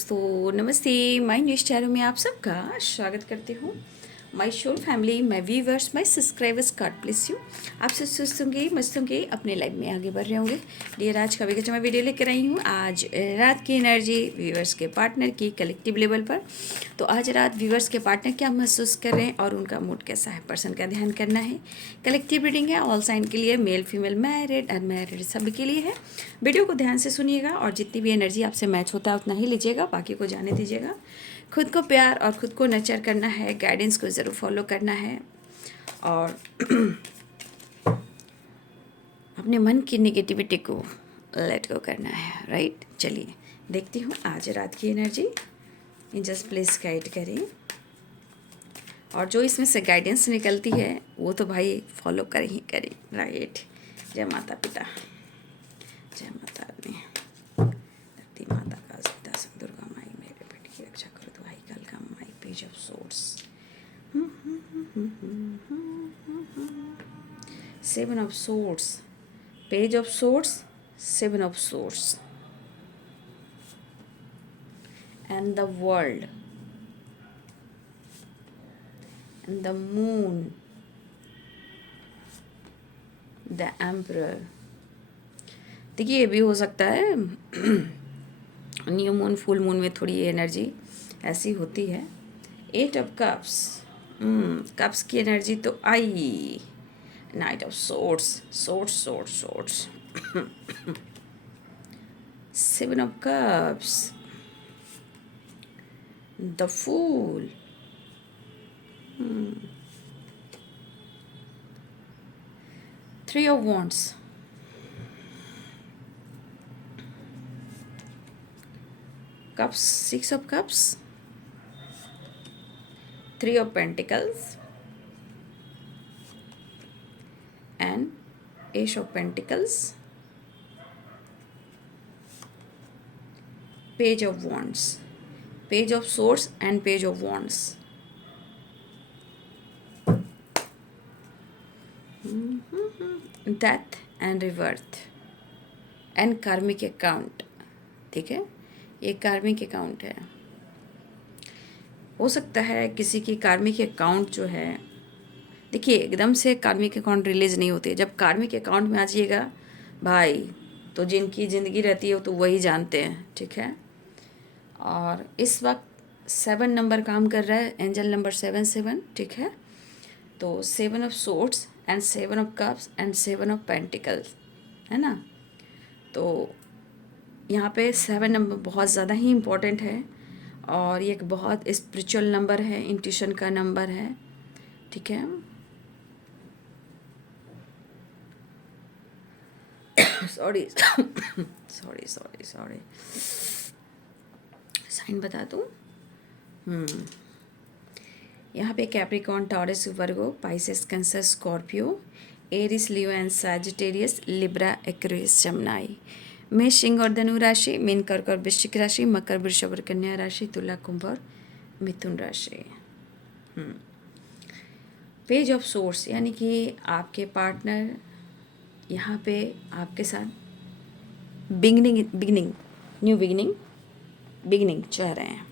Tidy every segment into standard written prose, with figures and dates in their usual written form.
दोस्तों नमस्ते। My news channel में आप सबका स्वागत करती हूँ। My whole family, my viewers, my subscribers, God bless you. आप सब सुस्त होंगे, मस्त होंगे, अपने लाइफ में आगे बढ़ रहे होंगे। डियर, आज का वीडियो मैं वीडियो लेकर आई हूँ। आज रात की एनर्जी व्यूवर्स के पार्टनर की कलेक्टिव लेवल पर। तो आज रात व्यूवर्स के पार्टनर क्या महसूस कर रहे हैं और उनका मूड कैसा है, पर्सन का ध्यान करना है। कलेक्टिव रीडिंग है, ऑल साइन के लिए, मेल फीमेल, मैरिड अनमैरिड सभी के लिए है। वीडियो को ध्यान से सुनिएगा और जितनी भी एनर्जी आपसे मैच होता है उतना ही लीजिएगा, बाकी को जाने दीजिएगा। खुद को प्यार और खुद को नर्चर करना है, गाइडेंस को ज़रूर फॉलो करना है और अपने मन की नेगेटिविटी को लेट गो करना है। राइट, चलिए देखती हूँ आज रात की एनर्जी। जस्ट प्लीज़ गाइड करें और जो इसमें से गाइडेंस निकलती है वो तो भाई फॉलो करें ही करें। राइट, जय माता पिता, जय माता रानी, धरती माता का सीता सब दुर्गा माई, मेरे बेटी की रक्षा करो दुआई काल का माई। Page of swords, seven of swords, page of swords, seven of swords and the world and the moon, the emperor. देखिए ये भी हो सकता है न्यू मून फुल मून में थोड़ी एनर्जी ऐसी होती है। एट ऑफ कप्स, कप्स की एनर्जी तो आई। Knight of swords, swords swords swords, seven of cups, the fool, three of wands, cups, six of cups, three of pentacles and ace of pentacles, page of wands, page of swords and page of wands. Death and rebirth and karmic account। ठीक है, ये कार्मिक account है। हो सकता है किसी की कार्मिक अकाउंट जो है, देखिए एकदम से कार्मिक अकाउंट रिलीज नहीं होते। जब कार्मिक अकाउंट में आ जाइएगा भाई, तो जिनकी ज़िंदगी रहती है तो वही जानते हैं। ठीक है, और इस वक्त 7 नंबर काम कर रहा है, एंजल नंबर 7 ठीक है। तो 7 of swords and 7 of cups and 7 of pentacles है ना। तो यहाँ पे 7 नंबर बहुत ज़्यादा ही इम्पोर्टेंट है और ये एक बहुत स्पिरिचुअल नंबर है, इंट्यूशन का नंबर है। ठीक है, sorry sorry sorry sorry, sign बता दूँ। यहाँ पे Capricorn, Taurus, Virgo, Pisces, Cancer, Scorpio, Aries, Leo and Sagittarius, Libra, Aquarius, Gemini. मेष, सिंह और धनु राशि, मीन, कर्क और वृश्चिक राशि, मकर, वृषभ और कन्या राशि, तुला, कुंभ और मिथुन राशि। पेज ऑफ सोर्स यानी कि आपके पार्टनर यहाँ पे आपके साथ बिगनिंग न्यू बिगनिंग चाह रहे हैं।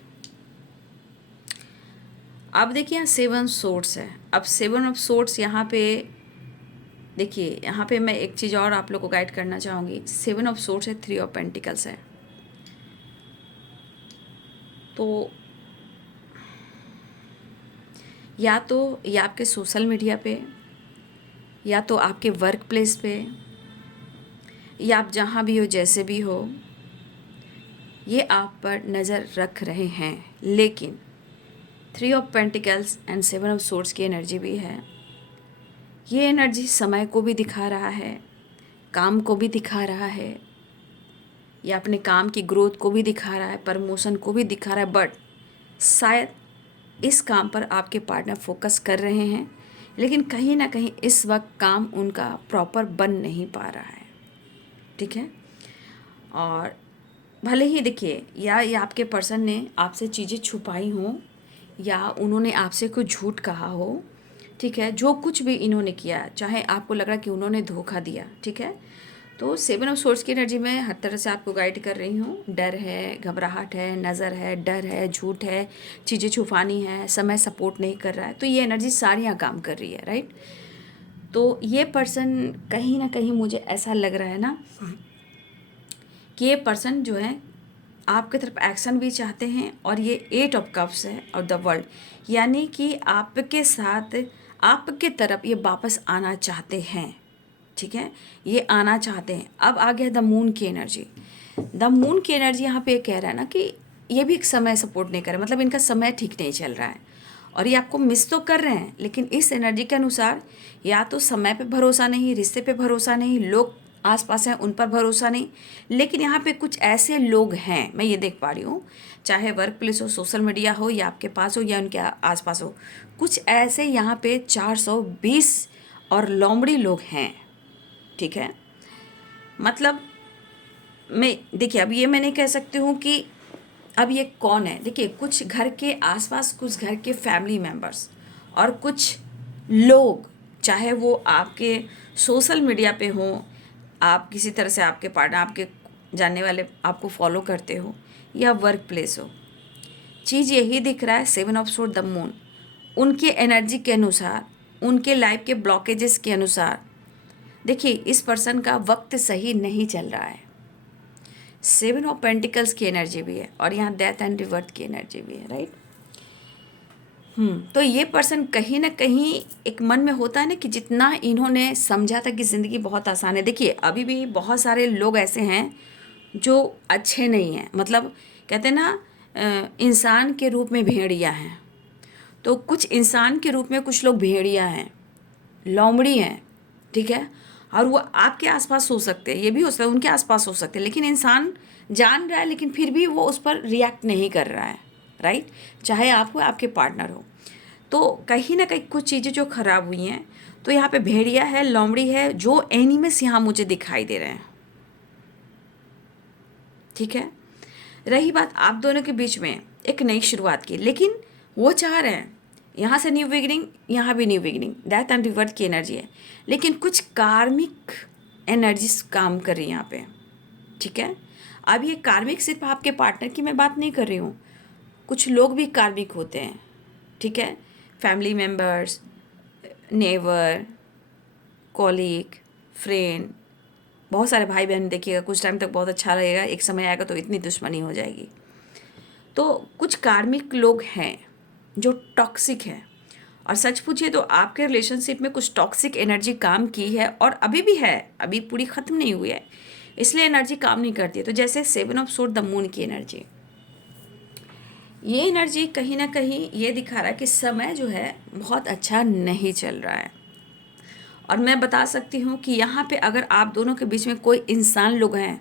अब देखिए यहाँ 7 सोर्स है। अब 7 ऑफ सोर्स यहाँ पे देखिए, यहाँ पे मैं एक चीज़ और आप लोग को गाइड करना चाहूँगी। 7 ऑफ सोर्स है, 3 ऑफ पेंटिकल्स है। तो या तो ये आपके सोशल मीडिया पे, या तो आपके वर्क प्लेस पे, या आप जहाँ भी हो, जैसे भी हो, ये आप पर नज़र रख रहे हैं। लेकिन 3 of pentacles and 7 of source की एनर्जी भी है। ये एनर्जी समय को भी दिखा रहा है, काम को भी दिखा रहा है, या अपने काम की ग्रोथ को भी दिखा रहा है, प्रमोशन को भी दिखा रहा है। बट शायद इस काम पर आपके पार्टनर फोकस कर रहे हैं, लेकिन कहीं ना कहीं इस वक्त काम उनका प्रॉपर बन नहीं पा रहा है। ठीक है, और भले ही देखिए या ये आपके पर्सन ने आपसे चीज़ें छुपाई हों, या उन्होंने आपसे कुछ झूठ कहा हो। ठीक है, जो कुछ भी इन्होंने किया, चाहे आपको लग रहा कि उन्होंने धोखा दिया, ठीक है, तो 7 ऑफ सोर्स की एनर्जी में हर तरह से आपको गाइड कर रही हूँ। डर है, घबराहट है, नज़र है, डर है, झूठ है, चीज़ें छुपानी है, समय सपोर्ट नहीं कर रहा है, तो ये एनर्जी सारी यहाँ काम कर रही है, राइट। तो ये पर्सन कहीं ना कहीं मुझे ऐसा लग रहा है ना कि ये पर्सन जो है आपकी तरफ एक्शन भी चाहते हैं, और ये 8 ऑफ कप्स है और द वर्ल्ड, यानी कि आपके साथ आपके तरफ ये वापस आना चाहते हैं, ठीक है, ये आना चाहते हैं। अब आ गया द मून की एनर्जी। द मून की एनर्जी यहाँ पे कह रहा है ना कि ये भी एक समय सपोर्ट नहीं कर रहा, मतलब इनका समय ठीक नहीं चल रहा है, और ये आपको मिस तो कर रहे हैं, लेकिन इस एनर्जी के अनुसार या तो समय पे भरोसा नहीं, रिश्ते पे भरोसा नहीं, लोग आसपास हैं उन पर भरोसा नहीं। लेकिन यहाँ पे कुछ ऐसे लोग हैं, मैं ये देख पा रही हूँ, चाहे वर्क प्लेस हो, सोशल मीडिया हो, या आपके पास हो या उनके आसपास हो, कुछ ऐसे यहाँ पे 420 और लोमड़ी लोग हैं, ठीक है। मतलब मैं देखिए, अब ये मैं नहीं कह सकती हूँ कि अब ये कौन है। देखिए, कुछ घर के आसपास, कुछ घर के फैमिली मेम्बर्स, और कुछ लोग, चाहे वो आपके सोशल मीडिया पे हों, आप किसी तरह से आपके पार्टनर, आपके जानने वाले आपको फॉलो करते हो, या वर्क प्लेस हो, चीज़ यही दिख रहा है 7 ऑफ सोर्ड द मून, उनके एनर्जी के अनुसार, उनके लाइफ के ब्लॉकेजेस के अनुसार। देखिए, इस पर्सन का वक्त सही नहीं चल रहा है। 7 ऑफ पेंटिकल्स की एनर्जी भी है, और यहाँ डेथ एंड रिवर्थ की एनर्जी भी है, राइट। तो ये पर्सन कहीं ना कहीं एक मन में होता है ना कि जितना इन्होंने समझा था कि ज़िंदगी बहुत आसान है। देखिए, अभी भी बहुत सारे लोग ऐसे हैं जो अच्छे नहीं हैं, मतलब कहते हैं ना इंसान के रूप में भेड़िया हैं। तो कुछ इंसान के रूप में कुछ लोग भेड़िया हैं, लोमड़ी हैं, ठीक है। और वो आपके आसपास हो सकते हैं, ये भी हो सकता है उनके आसपास हो सकते हैं, लेकिन इंसान जान रहा है, लेकिन फिर भी वो उस पर रिएक्ट नहीं कर रहा है, राइट। चाहे आप हो, आपके पार्टनर हो। तो कहीं ना कहीं कुछ चीज़ें जो खराब हुई हैं, तो यहाँ पे भेड़िया है, लोमड़ी है, जो एनिमल्स यहाँ मुझे दिखाई दे रहे हैं, ठीक है। रही बात आप दोनों के बीच में एक नई शुरुआत की, लेकिन वो चाह रहे हैं यहाँ से न्यू बिगिनिंग, यहाँ भी न्यू बिगिनिंग, डेथ एंड रिवर्थ की एनर्जी है, लेकिन कुछ कार्मिक एनर्जीज काम कर रही है यहाँ पे, ठीक है। अब ये कार्मिक सिर्फ आपके पार्टनर की मैं बात नहीं कर रही हूँ, कुछ लोग भी कार्मिक होते हैं, ठीक है। Family members, neighbour, colleague, friend, बहुत सारे भाई बहन देखिएगा, कुछ टाइम तक बहुत अच्छा लगेगा, एक समय आएगा तो इतनी दुश्मनी हो जाएगी। तो कुछ कार्मिक लोग हैं जो टॉक्सिक हैं, और सच पूछिए तो आपके रिलेशनशिप में कुछ टॉक्सिक एनर्जी काम की है, और अभी भी है, अभी पूरी ख़त्म नहीं हुई है, इसलिए एनर्जी काम नहीं करती है। तो जैसे 7 ऑफ सोर्ड द मून की एनर्जी, ये एनर्जी कहीं ना कहीं ये दिखा रहा है कि समय जो है बहुत अच्छा नहीं चल रहा है। और मैं बता सकती हूँ कि यहाँ पे अगर आप दोनों के बीच में कोई इंसान लोग हैं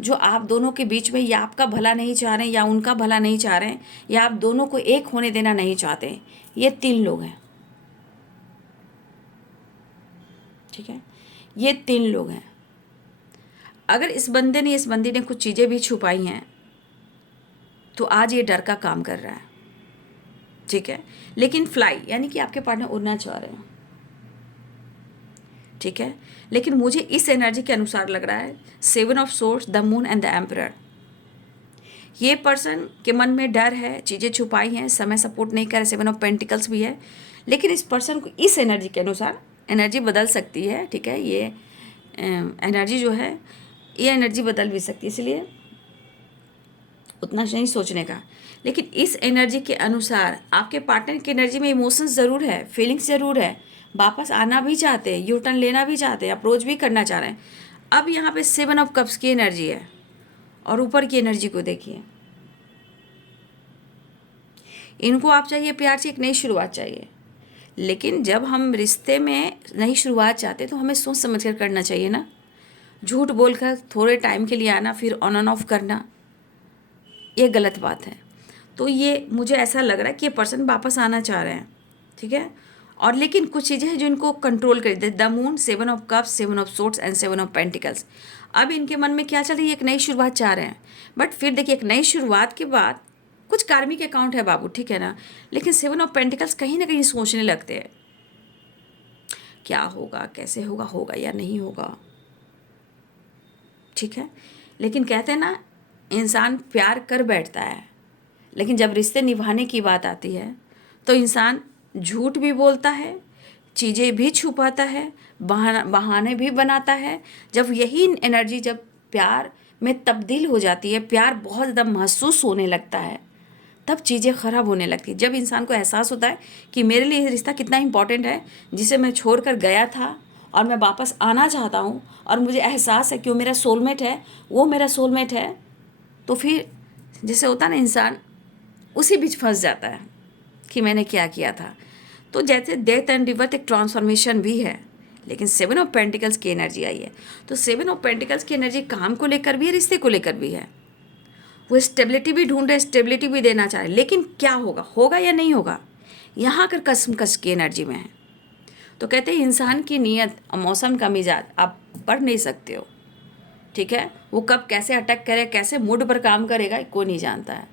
जो आप दोनों के बीच में या आपका भला नहीं चाह रहे हैं, या उनका भला नहीं चाह रहे हैं, या आप दोनों को एक होने देना नहीं चाहते हैं, ये 3 लोग हैं, ठीक है। ये 3 लोग हैं। अगर इस बंदे ने, इस बंदी ने कुछ चीज़ें भी छुपाई हैं, तो आज ये डर का काम कर रहा है, ठीक है। लेकिन फ्लाई, यानी कि आपके पार्टनर उड़ना चाह रहे हैं, ठीक है। लेकिन मुझे इस एनर्जी के अनुसार लग रहा है 7 of swords, the moon and the emperor, ये पर्सन के मन में डर है, चीज़ें छुपाई हैं, समय सपोर्ट नहीं कर रहा, 7 ऑफ पेंटिकल्स भी है, लेकिन इस पर्सन को इस एनर्जी के अनुसार एनर्जी बदल सकती है, ठीक है। ये एनर्जी जो है, ये एनर्जी बदल भी सकती है, इसलिए उतना नहीं सोचने का। लेकिन इस एनर्जी के अनुसार आपके पार्टनर की एनर्जी में इमोशंस ज़रूर है, फीलिंग्स ज़रूर है, वापस आना भी चाहते हैं, यू टर्न लेना भी चाहते हैं, अप्रोच भी करना चाह रहे हैं। अब यहाँ पे 7 ऑफ कप्स की एनर्जी है, और ऊपर की एनर्जी को देखिए, इनको आप चाहिए प्यार से, एक नई शुरुआत चाहिए। लेकिन जब हम रिश्ते में नई शुरुआत चाहते हैं तो हमें सोच समझ कर करना चाहिए ना। झूठ बोलकर थोड़े टाइम के लिए आना, फिर ऑन एंड ऑफ करना, ये गलत बात है। तो ये मुझे ऐसा लग रहा है कि ये पर्सन वापस आना चाह रहे हैं, ठीक है। और लेकिन कुछ चीज़ें हैं जो इनको कंट्रोल कर दे, the moon, 7 of cups, 7 of swords and 7 of pentacles. अब इनके मन में क्या चल रही है, एक नई शुरुआत चाह रहे हैं, बट फिर देखिए एक नई शुरुआत के बाद कुछ कार्मिक अकाउंट है बाबू, ठीक है ना। लेकिन 7 ऑफ पेंटिकल्स कहीं ना कहीं सोचने लगते हैं क्या होगा, कैसे होगा, होगा या नहीं होगा, ठीक है। लेकिन कहते हैं ना, इंसान प्यार कर बैठता है, लेकिन जब रिश्ते निभाने की बात आती है तो इंसान झूठ भी बोलता है, चीज़ें भी छुपाता है, बहाने भी बनाता है। जब यही एनर्जी जब प्यार में तब्दील हो जाती है, प्यार बहुत ज़्यादा महसूस होने लगता है, तब चीज़ें ख़राब होने लगती है। जब इंसान को एहसास होता है कि मेरे लिए ये रिश्ता कितना इंपॉर्टेंट है, जिसे मैं छोड़ कर गया था और मैं वापस आना चाहता हूँ, और मुझे एहसास है कि वो मेरा सोलमेट है, वो मेरा सोलमेट है, तो फिर जैसे होता है ना, इंसान उसी बीच फंस जाता है कि मैंने क्या किया था। तो जैसे डेथ एंड रिबर्थ एक ट्रांसफॉर्मेशन भी है, लेकिन 7 ऑफ पेंटिकल्स की एनर्जी आई है। तो 7 ऑफ पेंटिकल्स की एनर्जी काम को लेकर भी है, रिश्ते को लेकर भी है। वो स्टेबिलिटी भी ढूंढ रहे, स्टेबिलिटी भी देना चाह रहे, लेकिन क्या होगा, होगा या नहीं होगा, यहाँ कर कसमकस की एनर्जी में है। तो कहते हैं इंसान की नीयत और मौसम का मिजाज आप पढ़ नहीं सकते हो, ठीक है। वो कब कैसे अटैक करे, कैसे मूड पर काम करेगा, कोई नहीं जानता है।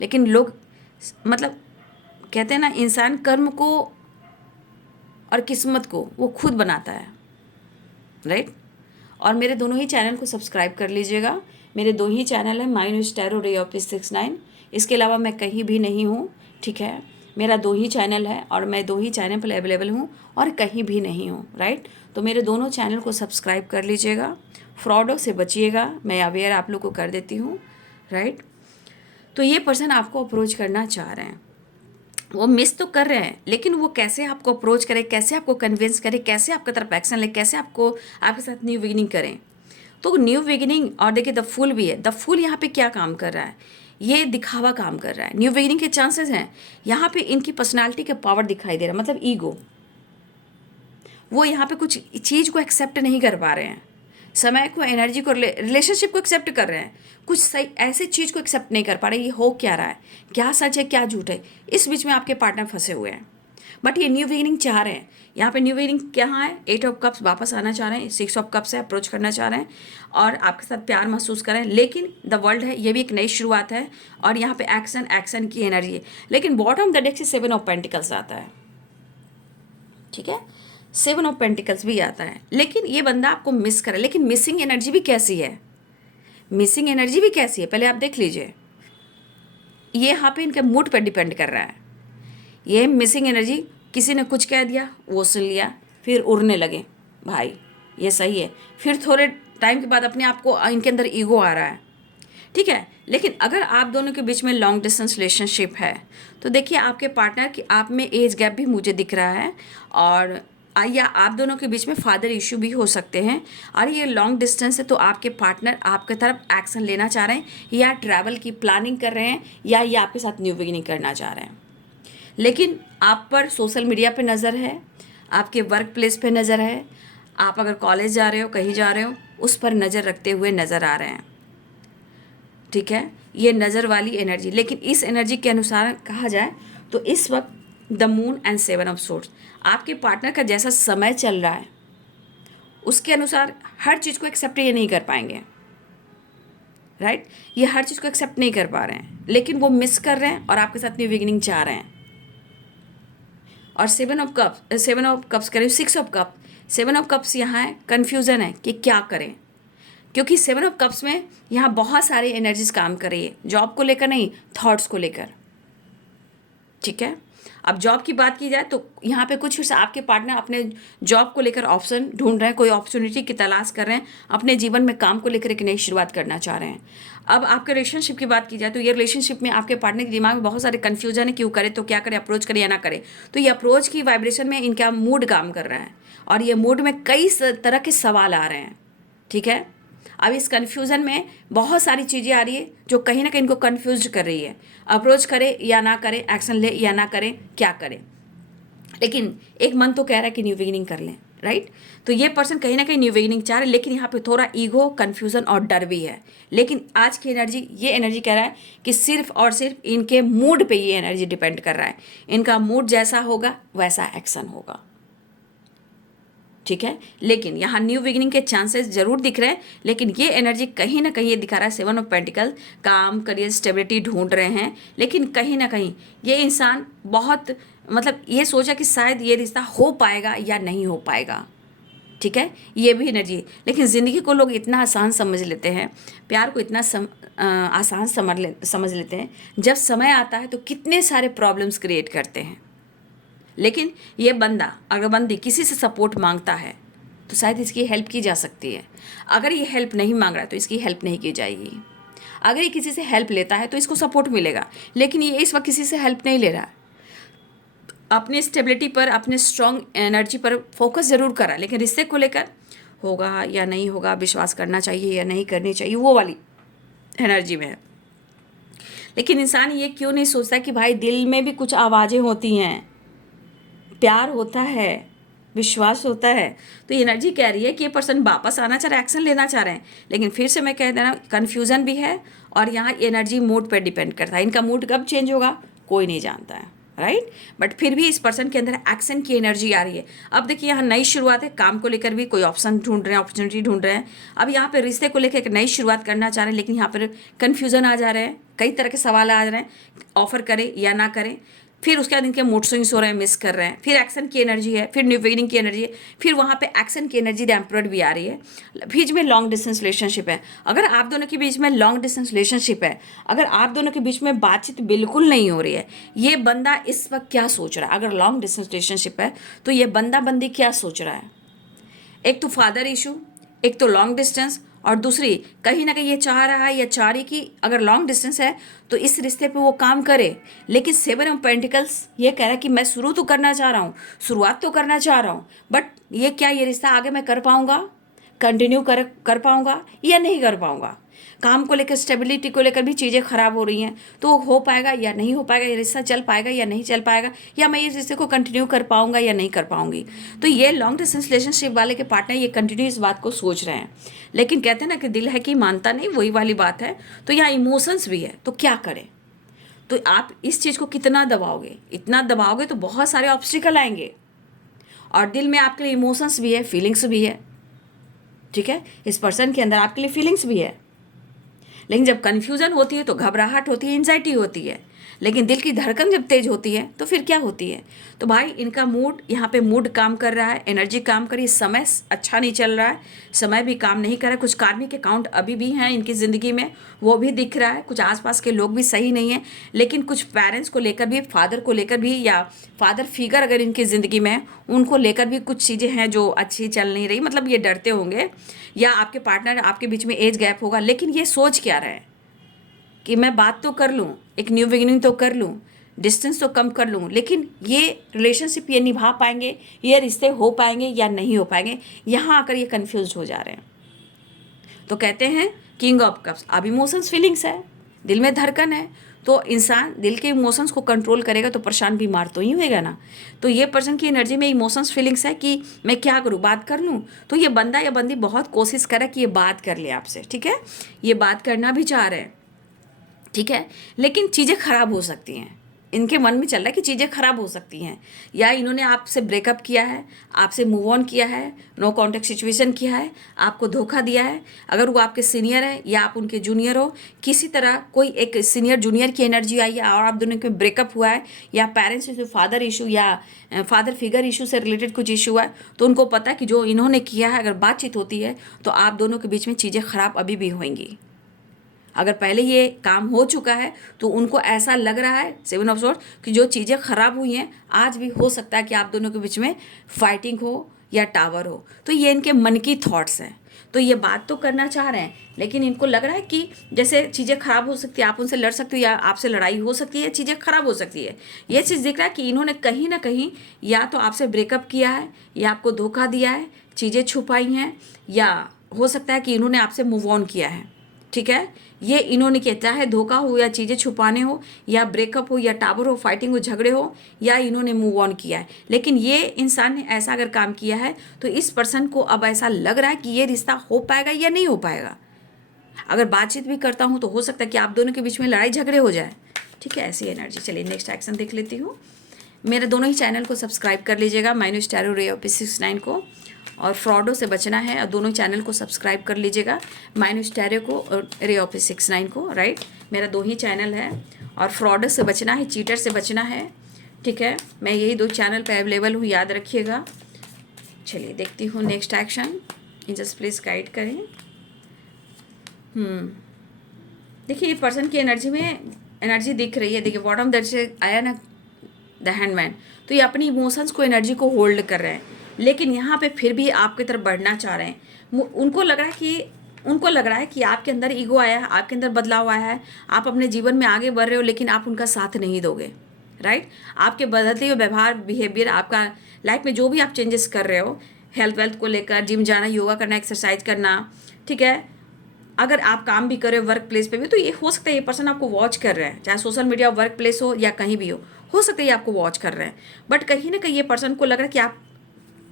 लेकिन लोग मतलब कहते हैं ना, इंसान कर्म को और किस्मत को वो खुद बनाता है, राइट। और मेरे दोनों ही चैनल को सब्सक्राइब कर लीजिएगा। मेरे दो ही चैनल है, my news tarot ray of 69। इसके अलावा मैं कहीं भी नहीं हूँ, ठीक है। मेरा दो ही चैनल है और मैं दो ही चैनल पर अवेलेबल हूँ और कहीं भी नहीं हूँ, राइट। तो मेरे दोनों चैनल को सब्सक्राइब कर लीजिएगा। फ्रॉडों से बचिएगा, मैं अवेयर आप लोग को कर देती हूँ, राइट। तो ये पर्सन आपको अप्रोच करना चाह रहे हैं, वो मिस तो कर रहे हैं, लेकिन वो कैसे आपको अप्रोच करें, कैसे आपको कन्विंस करें, कैसे आपकी तरफ एक्शन लें, कैसे आपको आपके साथ न्यू बिगिनिंग करें। तो न्यू बिगिनिंग, और देखिए द फूल भी है। द फूल यहाँ पे क्या काम कर रहा है, ये दिखावा काम कर रहा है। न्यू बिगिनिंग के चांसेस हैं यहाँ पे, इनकी पर्सनालिटी का पावर दिखाई दे रहा है, मतलब ईगो। वो यहाँ पे कुछ चीज़ को एक्सेप्ट नहीं कर पा रहे हैं, समय को, एनर्जी को, रिलेशनशिप को एक्सेप्ट कर रहे हैं, कुछ सही ऐसे चीज़ को एक्सेप्ट नहीं कर पा रहे। ये हो क्या रहा है, क्या सच है क्या झूठ है, इस बीच में आपके पार्टनर फंसे हुए हैं। बट ये न्यू बिगिनिंग चाह रहे हैं। यहाँ पे न्यू बिगिनिंग क्या है, 8 ऑफ कप्स वापस आना चाह रहे हैं, 6 ऑफ कप्स से अप्रोच करना चाह रहे हैं और आपके साथ प्यार महसूस कर रहे हैं। लेकिन द वर्ल्ड है, ये भी एक नई शुरुआत है और यहाँ पे एक्शन की एनर्जी है। लेकिन बॉटम द डेक से 7 ऑफ पेंटिकल्स आता है, ठीक है। 7 ऑफ पेंटिकल्स भी आता है, लेकिन ये बंदा आपको मिस करे। लेकिन मिसिंग एनर्जी भी कैसी है, मिसिंग एनर्जी भी कैसी है, पहले आप देख लीजिए। ये यहाँ पे इनके मूड पर डिपेंड कर रहा है। ये मिसिंग एनर्जी, किसी ने कुछ कह दिया, वो सुन लिया, फिर उड़ने लगे, भाई ये सही है। फिर थोड़े टाइम के बाद अपने आप को इनके अंदर ईगो आ रहा है, ठीक है। लेकिन अगर आप दोनों के बीच में लॉन्ग डिस्टेंस रिलेशनशिप है तो देखिए आपके पार्टनर की आप में एज गैप भी मुझे दिख रहा है, और या आप दोनों के बीच में फादर इशू भी हो सकते हैं। और ये लॉन्ग डिस्टेंस है तो आपके पार्टनर आपके तरफ एक्शन लेना चाह रहे हैं, या ट्रैवल की प्लानिंग कर रहे हैं, या ये आपके साथ न्यू बिगिनिंग करना चाह रहे हैं। लेकिन आप पर सोशल मीडिया पे नज़र है, आपके वर्क प्लेस पे नज़र है, आप अगर कॉलेज जा रहे हो, कहीं जा रहे हो, उस पर नज़र रखते हुए नज़र आ रहे हैं, ठीक है। ये नज़र वाली एनर्जी। लेकिन इस एनर्जी के अनुसार कहा जाए तो इस वक्त the moon and 7 of swords, आपके पार्टनर का जैसा समय चल रहा है उसके अनुसार हर चीज़ को एक्सेप्ट ये नहीं कर पाएंगे, राइट। ये हर चीज़ को एक्सेप्ट नहीं कर पा रहे हैं, लेकिन वो मिस कर रहे हैं और आपके साथ न्यू बिगिनिंग चाह रहे हैं। और 7 ऑफ कप्स करें, 6 ऑफ कप, 7 ऑफ कप्स यहाँ है, कन्फ्यूज़न है कि क्या करें, क्योंकि 7 ऑफ कप्स में यहाँ बहुत सारी एनर्जीज काम कर रही है, जॉब को लेकर नहीं, थॉट्स को लेकर, ठीक है। अब जॉब की बात की जाए तो यहाँ पे कुछ आपके पार्टनर अपने जॉब को लेकर ऑप्शन ढूंढ रहे हैं, कोई अपॉर्चुनिटी की तलाश कर रहे हैं, अपने जीवन में काम को लेकर एक नई शुरुआत करना चाह रहे हैं। अब आपके रिलेशनशिप की बात की जाए तो ये रिलेशनशिप में आपके पार्टनर के दिमाग में बहुत सारे कन्फ्यूजन है, क्यों करे तो क्या करे, अप्रोच करे या ना करे। तो ये अप्रोच की वाइब्रेशन में इनका मूड काम कर रहा है और ये मूड में कई तरह के सवाल आ रहे हैं, ठीक है। अब इस कन्फ्यूज़न में बहुत सारी चीज़ें आ रही है जो कहीं ना कहीं इनको कन्फ्यूज कर रही है, अप्रोच करे या ना करे, एक्शन ले या ना करें, क्या करें। लेकिन एक मन तो कह रहा है कि न्यू बिगिनिंग कर लें, राइट। तो ये पर्सन कहीं ना कहीं न्यू बिगिनिंग चाह रहे हैं, लेकिन यहाँ पे थोड़ा ईगो, कन्फ्यूज़न और डर भी है। लेकिन आज की एनर्जी, ये एनर्जी कह रहा है कि सिर्फ और सिर्फ इनके मूड पे ये एनर्जी डिपेंड कर रहा है, इनका मूड जैसा होगा वैसा एक्शन होगा, ठीक है। लेकिन यहाँ न्यू बिगिनिंग के चांसेस जरूर दिख रहे हैं, लेकिन ये एनर्जी कहीं ना कहीं ये दिखा रहा है 7 ऑफ पेंटिकल, काम, करियर, स्टेबिलिटी ढूंढ रहे हैं। लेकिन कहीं ना कहीं ये इंसान बहुत मतलब ये सोचा कि शायद ये रिश्ता हो पाएगा या नहीं हो पाएगा, ठीक है, ये भी एनर्जी है। लेकिन ज़िंदगी को लोग इतना आसान समझ लेते हैं, प्यार को इतना आसान समझ लेते हैं, जब समय आता है तो कितने सारे प्रॉब्लम्स क्रिएट करते हैं। लेकिन ये बंदा अगर बंदी किसी से सपोर्ट मांगता है तो शायद इसकी हेल्प की जा सकती है। अगर ये हेल्प नहीं मांग रहा है तो इसकी हेल्प नहीं की जाएगी। अगर ये किसी से हेल्प लेता है तो इसको सपोर्ट मिलेगा, लेकिन ये इस वक्त किसी से हेल्प नहीं ले रहा है। अपने स्टेबिलिटी पर, अपने स्ट्रॉन्ग एनर्जी पर फोकस ज़रूर करा, लेकिन रिश्ते को लेकर होगा या नहीं होगा, विश्वास करना चाहिए या नहीं करनी चाहिए, वो वाली एनर्जी में है। लेकिन इंसान ये क्यों नहीं सोचता कि भाई दिल में भी कुछ आवाज़ें होती हैं, प्यार होता है, विश्वास होता है। तो ये एनर्जी कह रही है कि ये पर्सन वापस आना चाह रहे हैं, एक्शन लेना चाह रहे हैं, लेकिन फिर से मैं कह देना कन्फ्यूज़न भी है। और यहाँ एनर्जी मूड पर डिपेंड करता है, इनका मूड कब चेंज होगा कोई नहीं जानता है, राइट। बट फिर भी इस पर्सन के अंदर एक्शन की एनर्जी आ रही है। अब देखिए यहाँ नई शुरुआत है, काम को लेकर भी कोई ऑप्शन ढूंढ रहे हैं, अपॉर्चुनिटी ढूंढ रहे हैं। अब यहाँ पे रिश्ते को लेकर एक नई शुरुआत करना चाह रहे हैं, लेकिन यहाँ पर कन्फ्यूज़न आ जा रहे हैं, कई तरह के सवाल आ रहे हैं, ऑफर करें या ना करें। फिर उसके बाद इनके मूड स्विंग्स हो रहे हैं, मिस कर रहे हैं। फिर एक्शन की एनर्जी है, फिर न्यू बिगिनिंग की एनर्जी है, फिर वहाँ पे एक्शन की एनर्जी द एम्परर भी आ रही है। बीच में लॉन्ग डिस्टेंस रिलेशनशिप है। अगर आप दोनों के बीच में लॉन्ग डिस्टेंस रिलेशनशिप है, अगर आप दोनों के बीच में बातचीत बिल्कुल नहीं हो रही है, ये बंदा इस वक्त क्या सोच रहा है? अगर लॉन्ग डिस्टेंस रिलेशनशिप है तो ये बंदा बंदी क्या सोच रहा है? एक तो फादर इशू, एक तो लॉन्ग डिस्टेंस, और दूसरी कहीं ना कहीं ये चाह रहा है या चाह रही कि अगर लॉन्ग डिस्टेंस है तो इस रिश्ते पे वो काम करे। लेकिन 7 ऑफ पेंटिकल्स ये कह रहा है कि मैं शुरू तो करना चाह रहा हूँ, शुरुआत तो करना चाह रहा हूँ, बट ये क्या ये रिश्ता आगे मैं कर पाऊँगा, कंटिन्यू कर पाऊँगा या नहीं कर पाऊँगा? काम को लेकर, स्टेबिलिटी को लेकर भी चीज़ें ख़राब हो रही हैं, तो हो पाएगा या नहीं हो पाएगा, ये रिश्ता चल पाएगा या नहीं चल पाएगा, या मैं इस रिश्ते को कंटिन्यू कर पाऊँगा या नहीं कर पाऊँगी। तो ये लॉन्ग डिस्टेंस रिलेशनशिप वाले के पार्टनर ये कंटिन्यू इस बात को सोच रहे हैं, लेकिन कहते हैं ना कि दिल है कि मानता नहीं, वही वाली बात है। तो यहाँ इमोशंस भी है, तो क्या करें? तो आप इस चीज़ को कितना दबाओगे? इतना दबाओगे तो बहुत सारे ऑब्स्टिकल आएंगे, और दिल में आपके लिए इमोशंस भी है, फीलिंग्स भी है, ठीक है। इस पर्सन के अंदर आपके लिए फीलिंग्स भी है, लेकिन जब कन्फ्यूज़न होती है तो घबराहट होती है, एंजाइटी होती है। लेकिन दिल की धड़कन जब तेज होती है तो फिर क्या होती है? तो भाई इनका मूड, यहाँ पे मूड काम कर रहा है, एनर्जी काम कर रही है, समय अच्छा नहीं चल रहा है, समय भी काम नहीं कर रहा है। कुछ कार्मिक अकाउंट अभी भी हैं इनकी ज़िंदगी में, वो भी दिख रहा है। कुछ आसपास के लोग भी सही नहीं हैं, लेकिन कुछ पेरेंट्स को लेकर भी, फादर को लेकर भी, या फादर फिगर अगर इनकी ज़िंदगी में है उनको लेकर भी कुछ चीज़ें हैं जो अच्छी चल नहीं रही। मतलब ये डरते होंगे, या आपके पार्टनर, आपके बीच में एज गैप होगा, लेकिन ये सोच क्या रहे कि मैं बात तो कर लूँ, एक न्यू बिगिनिंग तो कर लूँ, डिस्टेंस तो कम कर लूँ, लेकिन ये रिलेशनशिप ये निभा पाएंगे, ये रिश्ते हो पाएंगे या नहीं हो पाएंगे, यहाँ आकर ये कन्फ्यूज हो जा रहे हैं। तो कहते हैं किंग ऑफ कप्स, अब इमोशंस फीलिंग्स है, दिल में धड़कन है, तो इंसान दिल के इमोशंस को कंट्रोल करेगा तो परेशान बीमार तो ही होएगा ना। तो ये पर्सन की एनर्जी में इमोशंस फीलिंग्स है कि मैं क्या करूँ, बात कर लूँ। तो ये बंदा या बंदी बहुत कोशिश करे कि ये बात कर ले आपसे, ठीक है, ये बात करना भी चाह रहे हैं, ठीक है, लेकिन चीज़ें ख़राब हो सकती हैं। इनके मन में चल रहा है कि चीज़ें ख़राब हो सकती हैं, या इन्होंने आपसे ब्रेकअप किया है, आपसे मूव ऑन किया है, नो कॉन्टेक्ट सिचुएशन किया है, आपको धोखा दिया है। अगर वो आपके सीनियर है या आप उनके जूनियर हो, किसी तरह कोई एक सीनियर जूनियर की एनर्जी आई है और आप दोनों के ब्रेकअप हुआ है, या पेरेंट्स इशू, फादर इशू या फादर फिगर इशू से रिलेटेड कुछ इशू है, तो उनको पता है कि जो इन्होंने किया है, अगर बातचीत होती है तो आप दोनों के बीच में चीज़ें ख़राब अभी भी होंगी। अगर पहले ये काम हो चुका है तो उनको ऐसा लग रहा है, 7 ऑफ सॉर्ड्स, कि जो चीज़ें ख़राब हुई हैं आज भी हो सकता है कि आप दोनों के बीच में फाइटिंग हो या टावर हो। तो ये इनके मन की थॉट्स हैं। तो ये बात तो करना चाह रहे हैं, लेकिन इनको लग रहा है कि जैसे चीज़ें ख़राब हो सकती है, आप उनसे लड़ सकते हो या आपसे लड़ाई हो सकती है, चीज़ें ख़राब हो सकती है। ये चीज़ दिख रहा है कि इन्होंने कहीं ना कहीं या तो आपसे ब्रेकअप किया है, या आपको धोखा दिया है, चीज़ें छुपाई हैं, या हो सकता है कि इन्होंने आपसे मूव ऑन किया है, ठीक है। ये इन्होंने किया, चाहे धोखा हो या चीज़ें छुपाने हो या ब्रेकअप हो या टावर हो, फाइटिंग हो, झगड़े हो, या इन्होंने मूव ऑन किया है। लेकिन ये इंसान ने ऐसा अगर काम किया है तो इस पर्सन को अब ऐसा लग रहा है कि ये रिश्ता हो पाएगा या नहीं हो पाएगा। अगर बातचीत भी करता हूँ तो हो सकता है कि आप दोनों के बीच में लड़ाई झगड़े हो जाए, ठीक है, ऐसी एनर्जी। चलिए नेक्स्ट एक्शन देख लेती हूँ। मेरे दोनों ही चैनल को सब्सक्राइब कर लीजिएगा, माइनस टैरो रे ऑफिस 69 को, और फ्रॉडों से बचना है, और दोनों चैनल को सब्सक्राइब कर लीजिएगा, माइनस टैरो को और रे ऑफिस 69 को, राइट। मेरा 2 ही चैनल है, और फ्रॉड से बचना है, चीटर से बचना है, ठीक है। मैं यही 2 चैनल पे अवेलेबल हूँ, याद रखिएगा। चलिए देखती हूँ next action, just please guide करें। देखिए ये पर्सन की एनर्जी में एनर्जी दिख रही है। देखिए बॉटम दैट से आया ना द हैंडमैन, तो ये अपनी इमोशंस को एनर्जी को होल्ड कर रहे हैं, लेकिन यहाँ पे फिर भी आपकी तरफ बढ़ना चाह रहे हैं। उनको लग रहा है कि आपके अंदर ईगो आया है, आपके अंदर बदलाव आया है, आप अपने जीवन में आगे बढ़ रहे हो, लेकिन आप उनका साथ नहीं दोगे। राइट, आपके बदलते हुए व्यवहार, बिहेवियर, आपका लाइफ में जो भी आप चेंजेस कर रहे हो, हेल्थ वेल्थ को लेकर, जिम जाना, योगा करना, एक्सरसाइज करना, ठीक है, अगर आप काम भी कर रहे हो वर्क प्लेस पे भी, तो ये हो सकता है ये पर्सन आपको वॉच कर रहे हैं, चाहे सोशल मीडिया, वर्क प्लेस हो या कहीं भी हो सकता है ये आपको वॉच कर रहे हैं। बट कहीं ना कहीं ये पर्सन को लग रहा है कि आप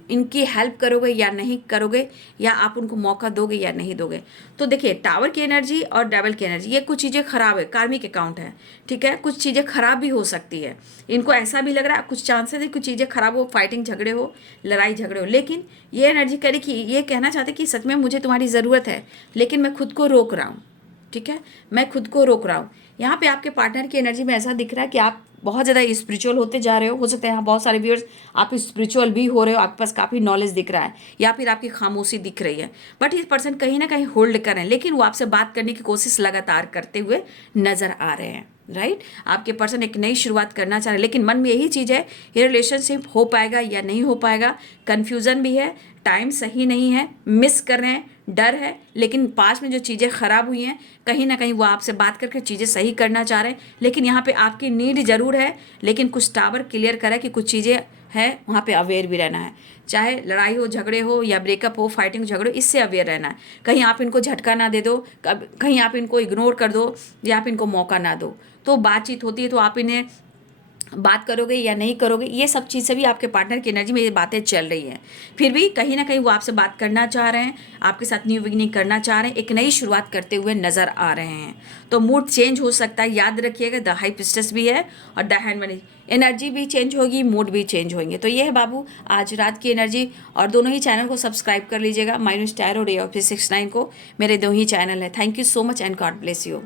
इनकी हेल्प करोगे या नहीं करोगे, या आप उनको मौका दोगे या नहीं दोगे। तो देखिए टावर की एनर्जी और डेविल की एनर्जी, ये कुछ चीज़ें खराब है, कार्मिक अकाउंट है, ठीक है, कुछ चीज़ें खराब भी हो सकती है। इनको ऐसा भी लग रहा है, कुछ चांसेस है कुछ चीज़ें खराब हो, फाइटिंग झगड़े हो, लड़ाई झगड़े हो, लेकिन ये एनर्जी करे कि ये कहना चाहते कि सच में मुझे तुम्हारी ज़रूरत है, लेकिन मैं खुद को रोक रहा हूँ। ठीक है, मैं खुद को रोक रहा हूँ। यहाँ पे आपके पार्टनर की एनर्जी में ऐसा दिख रहा है कि आप बहुत ज़्यादा स्पिरिचुअल होते जा रहे हो सकता है यहाँ बहुत सारे व्यूअर्स आप स्पिरिचुअल भी हो रहे हो, आपके पास काफ़ी नॉलेज दिख रहा है, या फिर आपकी खामोशी दिख रही है, बट इस पर्सन कहीं ना कहीं होल्ड कर रहे हैं, लेकिन वो आपसे बात करने की कोशिश लगातार करते हुए नजर आ रहे हैं। राइट, आपके पर्सन एक नई शुरुआत करना चाह रहे हैं, लेकिन मन में यही चीज़ है, ये रिलेशनशिप हो पाएगा या नहीं हो पाएगा, कन्फ्यूज़न भी है, टाइम सही नहीं है, मिस कर रहे हैं, डर है, लेकिन पास में जो चीज़ें ख़राब हुई हैं कहीं ना कहीं वो आपसे बात करके चीज़ें सही करना चाह रहे हैं, लेकिन यहाँ पे आपकी नीड ज़रूर है, लेकिन कुछ टावर क्लियर करा कि कुछ चीज़ें है, वहाँ पे अवेयर भी रहना है, चाहे लड़ाई हो, झगड़े हो या ब्रेकअप हो, फाइटिंग झगड़े हो, इससे अवेयर रहना है। कहीं आप इनको झटका ना दे दो, कहीं आप इनको इग्नोर कर दो या आप इनको मौका ना दो। तो बातचीत होती है तो आप इन्हें बात करोगे या नहीं करोगे, ये सब चीज़ से भी आपके पार्टनर की एनर्जी में ये बातें चल रही हैं। फिर भी कहीं ना कहीं वो आपसे बात करना चाह रहे हैं, आपके साथ न्यू बिगिनिंग करना चाह रहे हैं, एक नई शुरुआत करते हुए नजर आ रहे हैं। तो मूड चेंज हो सकता है, याद रखिएगा द हाई प्रिस्टेस भी है और द हैंडमैन, एनर्जी भी चेंज होगी, मूड भी चेंज होंगे। तो ये है बाबू आज रात की एनर्जी, और दोनों ही चैनल को सब्सक्राइब कर लीजिएगा, माइनस टैरो रे ऑफ 69 को, मेरे दो ही चैनल है। Thank you so much and God bless you.